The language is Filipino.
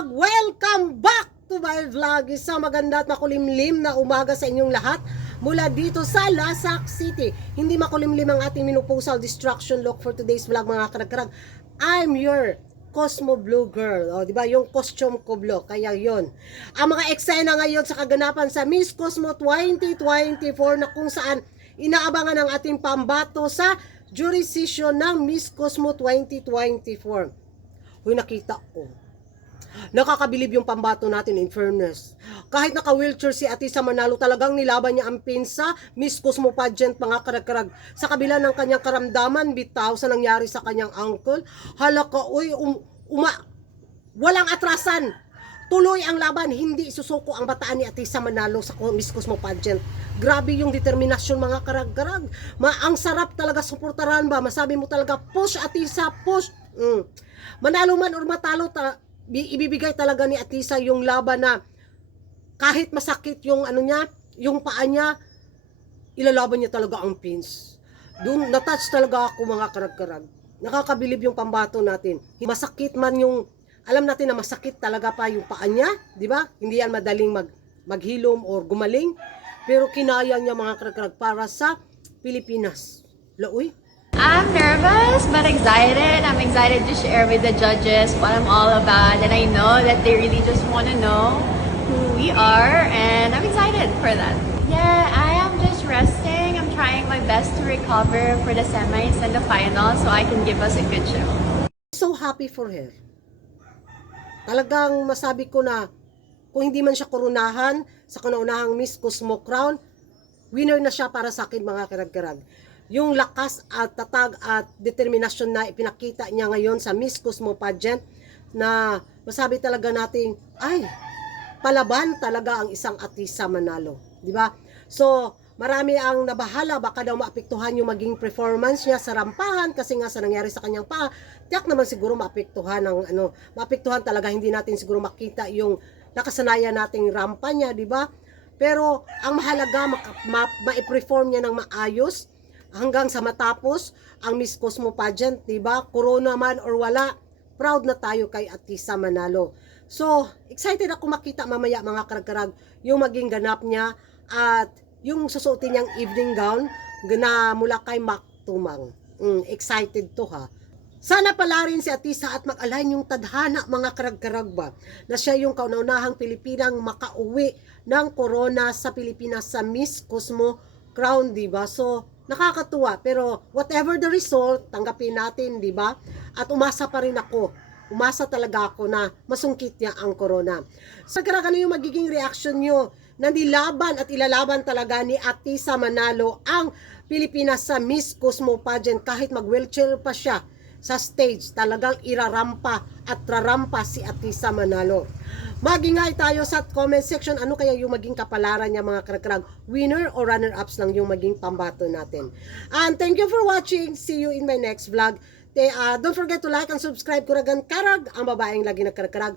Karag, welcome back to my vlog. Isang maganda at makulimlim na umaga sa inyong lahat mula dito sa Lasak City. Hindi makulimlim ang ating minupusal distraction look for today's vlog, mga karag-karag. I'm your Cosmo Blue Girl. O, diba? Yung costume ko blue. Kaya yon. Ang mga eksena ngayon sa kaganapan sa Miss Cosmo 2024 na kung saan inaabangan ang ating pambato sa jury session ng Miss Cosmo 2024. Huy, nakita ko. Nakakabilib yung pambato natin, in fairness. Kahit naka-wheelchair si Atisa Manalo, talagang nilaban niya ang pinsa, Miss Cosmo pageant, mga karag-karag. Sa kabila ng kanyang karamdaman, bitaw sa nangyari sa kanyang uncle, halaka, uy, walang atrasan. Tuloy ang laban, hindi isusuko ang bataan ni Atisa Manalo sa Miss Cosmo pageant. Grabe yung determinasyon, mga karag-karag. Ang sarap talaga suportaran ba? Masabi mo talaga, push Atisa, push. Manalo man or matalo, ibibigay talaga ni Atisa yung laban na kahit masakit yung ano niya, yung paa niya, ilalaban niya talaga ang pins. Doon na-touch talaga ako, mga karag-karag. Nakakabilib yung pambato natin. Masakit man yung, alam natin na masakit talaga pa yung paa niya, di ba? Hindi yan madaling maghilom or gumaling. Pero kinaya niya, mga karag-karag, para sa Pilipinas. Laoy. I'm nervous but excited. I'm excited to share with the judges what I'm all about, and I know that they really just want to know who we are, and I'm excited for that. Yeah, I am just resting. I'm trying my best to recover for the semis and the final so I can give us a good show. So happy for her. Talagang masabi ko na kung hindi man siya koronahan sa kauna-unahang Miss Cosmo Crown, winner na siya para sa akin, mga karag-karag. Yung lakas at tatag at determinasyon na ipinakita niya ngayon sa Miss Cosmo pageant, na masabi talaga nating, ay, palaban talaga ang isang Atisa Manalo. Di ba? So, marami ang nabahala, baka daw maapektuhan yung maging performance niya sa rampahan kasi nga sa nangyari sa kanyang paa. Tiyak naman siguro maapektuhan maapektuhan talaga, hindi natin siguro makita yung nakasanayan nating rampa niya, di ba? Pero ang mahalaga, ma-perform niya ng maayos hanggang sa matapos ang Miss Cosmo pageant, di ba? Corona man or wala, proud na tayo kay Atisa Manalo. So, excited ako makita mamaya, mga karag-karag, yung maging ganap niya at yung susuotin niyang evening gown na mula kay Mac Tumang. Excited to, ha. Sana pala rin si Atisa at mag-align yung tadhana, mga karag-karag ba, na siya yung kauna-unahang Pilipinang makauwi ng corona sa Pilipinas sa Miss Cosmo Crown, di ba? So, nakakatuwa, pero whatever the result, tanggapin natin, di ba? At umasa pa rin ako. Umasa talaga ako na masungkit niya ang corona. So, ano yung magiging reaction nyo na nilaban at ilalaban talaga ni Atisa Manalo ang Pilipinas sa Miss Cosmo pageant kahit mag-wheelchair pa siya sa stage, talagang irarampa at rarampa si Atisa Manalo. Magingay tayo sa comment section, ano kaya yung maging kapalaran niya, mga karag-karag, winner or runner-ups lang yung maging pambato natin. And thank you for watching. See you in my next vlog. Don't forget to like and subscribe. Kuragan Karag, ang babaeng lagi nagkarag-karag.